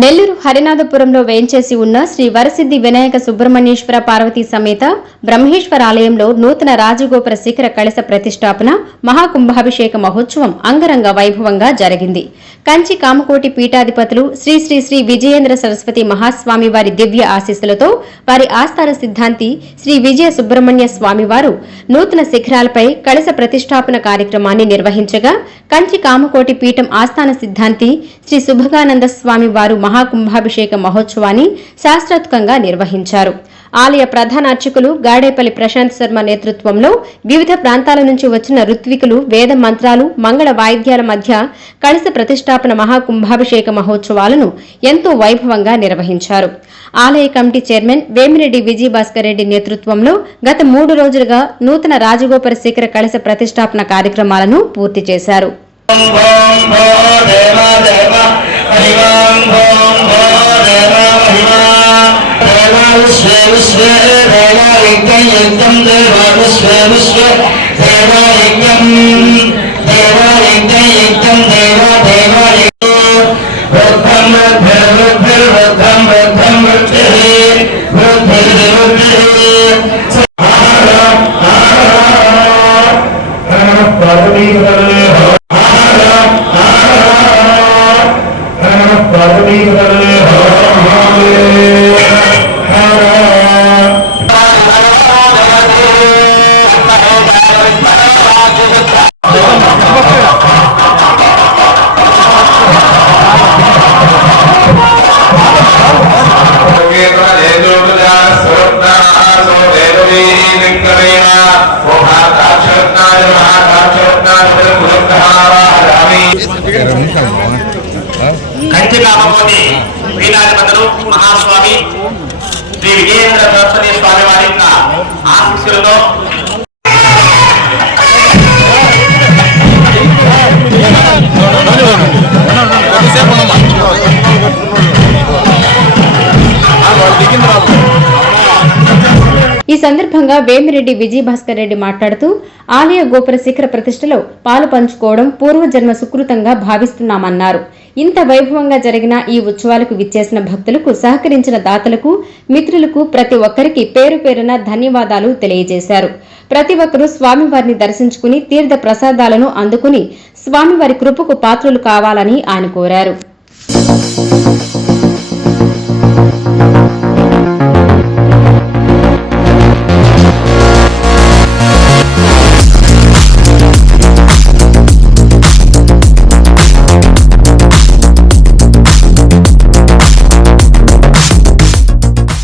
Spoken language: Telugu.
నెల్లూరు హరినాథపురంలో వేంచేసి ఉన్న శ్రీ వరసిద్ధి వినాయక సుబ్రహ్మణ్యేశ్వర పార్వతీ సమేత బ్రహ్మేశ్వర ఆలయంలో నూతన రాజగోపుర శిఖర కలశ ప్రతిష్టాపన మహాకుంభాభిషేక మహోత్సవం అంగరంగ వైభవంగా జరిగింది. కంచి కామకోటి పీఠాధిపతులు శ్రీ శ్రీ శ్రీ విజయేంద్ర సరస్వతి మహాస్వామి వారి దివ్య ఆశీస్సులతో వారి ఆస్థాన సిద్ధాంతి శ్రీ విజయ సుబ్రహ్మణ్య స్వామివారు నూతన శిఖరాలపై కలశ ప్రతిష్టాపన కార్యక్రమాన్ని నిర్వహించగా కంచి కామకోటి పీఠం ఆస్థాన సిద్ధాంతి శ్రీ శుభగానంద స్వామి వారు మహాకుంభాభిషేక మహోత్సవాన్ని శాస్త్రోక్తంగా నిర్వహించారు. ఆలయ ప్రధాన అర్చకులు గాడేపల్లి ప్రశాంత్ శర్మ నేతృత్వంలో వివిధ ప్రాంతాల నుంచి వచ్చిన ఋత్వికులు వేద మంత్రాలు మంగళ వాయిద్యాల మధ్య కలశ ప్రతిష్టాపన మహాకుంభాభిషేక మహోత్సవాలను ఎంతో వైభవంగా నిర్వహించారు. ఆలయ కమిటీ చైర్మన్ వేమిరెడ్డి విజయభాస్కర్ రెడ్డి నేతృత్వంలో గత 3 రోజులుగా నూతన రాజగోపుర శిఖర కలశ ప్రతిష్టాపన కార్యక్రమాలను పూర్తి చేశారు. కంచి కామకోటి పీఠాధిపతులు మహాస్వామి శ్రీ విజయేంద్ర సరస్వతి స్వామి వారి యొక్క ఆశీస్సులతో ఈ సందర్భంగా వేమిరెడ్డి విజయభాస్కర్ రెడ్డి మాట్లాడుతూ ఆలయ గోపుర శిఖర ప్రతిష్టలో పాలు పంచుకోవడం పూర్వజన్మ సుకృతంగా భావిస్తున్నామన్నారు. ఇంత వైభవంగా జరిగిన ఈ ఉత్సవాలకు విచ్చేసిన భక్తులకు సహకరించిన దాతలకు మిత్రులకు ప్రతి ఒక్కరికి పేరు పేరున ధన్యవాదాలు తెలియజేశారు. ప్రతి ఒక్కరూ స్వామివారిని దర్శించుకుని తీర్థ ప్రసాదాలను అందుకుని స్వామివారి కృపకు పాత్రులు కావాలని ఆయన కోరారు.